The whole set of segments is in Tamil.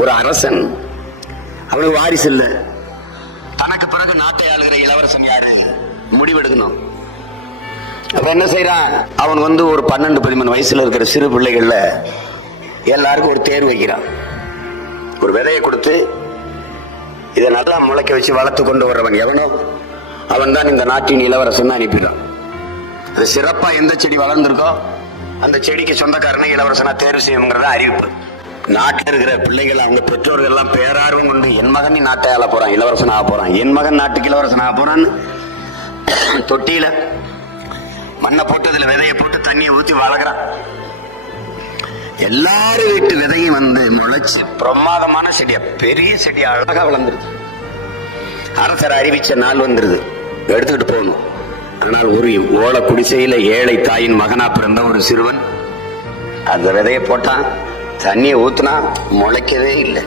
ஒரு அரசன், அவனுக்கு வாரிசு இல்ல, தனக்கு பிறகு நாட்டை ஆளுகிற இளவரசன் யாரு முடிவெடுக்கணும். அப்ப என்ன செய்யறான், அவன் ஒரு 12-13 வயசுல இருக்கிற சிறு பிள்ளைகள்ல எல்லாருக்கும் ஒரு தேர்வு வைக்கிறான். ஒரு விதையை கொடுத்து இதை நல்லா முளைக்க வச்சு வளர்த்து கொண்டு வர்றவன் எவனோ அவன் தான் இந்த நாட்டின் இளவரசன் அனுப்பிடான். அது சிறப்பா எந்த செடி வளர்ந்துருக்கோ அந்த செடிக்கு சொந்தக்காரனை இளவரசனா தேர்வு செய்யுங்கிறத அறிவிப்பு. நாட்டில் இருக்கிற பிள்ளைகள் அவங்க பெற்றோர்கள் எல்லாம் பேரார்வம் கொண்டு, என் மகன் நீ நாட்டை ஆள போறான், இளவரசன் ஆக போறான், என் மகன் நாட்டுக்கு இளவரசன் ஆக போறான்னு தொட்டியில மண்ணை போட்டு அதுல விதையை போட்டு தண்ணியை ஊத்தி வளர்க்குறான். எல்லாரும் வீட்டு விதையும் முளைச்சு பிரமாதமான செடியா, பெரிய செடியா அழகா வளர்ந்துருது. அரசர் அறிவிச்ச நாள் வந்துருது, எடுத்துக்கிட்டு போகணும். ஆனால் ஒரு ஓலை குடிசையில ஏழை தாயின் மகனா பிறந்த ஒரு சிறுவன் அந்த விதையை போட்டான், தண்ணியை ஊத்துனா முளைக்கவே இல்லை.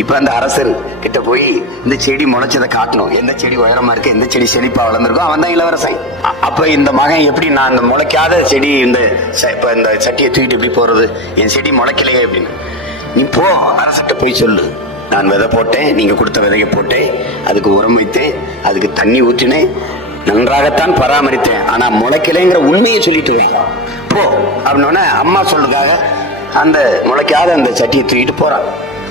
இப்ப அந்த அரசர் கிட்ட போய் இந்த செடி முளைச்சதை காட்டணும், எந்த செடி உயரமா இருக்கு, எந்த செடி செழிப்பா வளர்ந்துருக்கோ அவன் தான் இளவரசன். அப்ப இந்த மகன் எப்படி, நான் இந்த முளைக்காத செடி இந்த சட்டியை தூக்கிட்டு எப்படி போறது, என் செடி முளைக்கலையே அப்படின்னு. நீ போ அரசர்கிட்ட போய் சொல்லு, நான் விதை போட்டேன், நீங்க கொடுத்த விதையை போட்டேன், அதுக்கு உரம் வைத்தேன், அதுக்கு தண்ணி ஊற்றினேன், நன்றாகத்தான் பராமரித்தேன், ஆனா முளைக்கலைங்கிற உண்மையை சொல்லிட்டு போ அப்படின்னோடனே அம்மா சொல்றதுக்காக அந்த முளைக்காத அந்த சட்டியை தூக்கிட்டு போறான்.